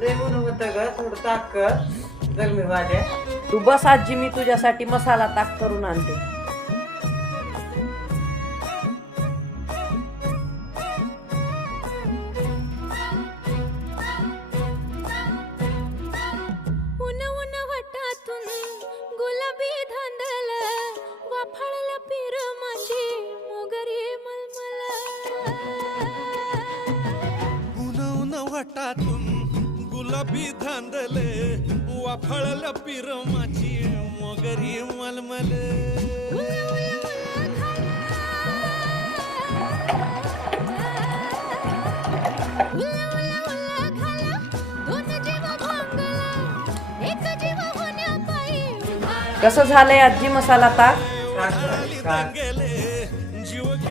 लय ऊन होतं ग, थोडं ताक कर गरमी वाढे. तू बस आजी, मी तुझ्यासाठी मसाला ताक करून आणते. उन उन वटातून गुलाबी धांदल वाफाळला पिर माझी मोगरी मलमल. उन उन वाटातून गुलाबी धांदले वाफळलं पिर माझी मोगरी मलमल. कसं झालंय आजी मसाला ताक? ताक झाले, ताक.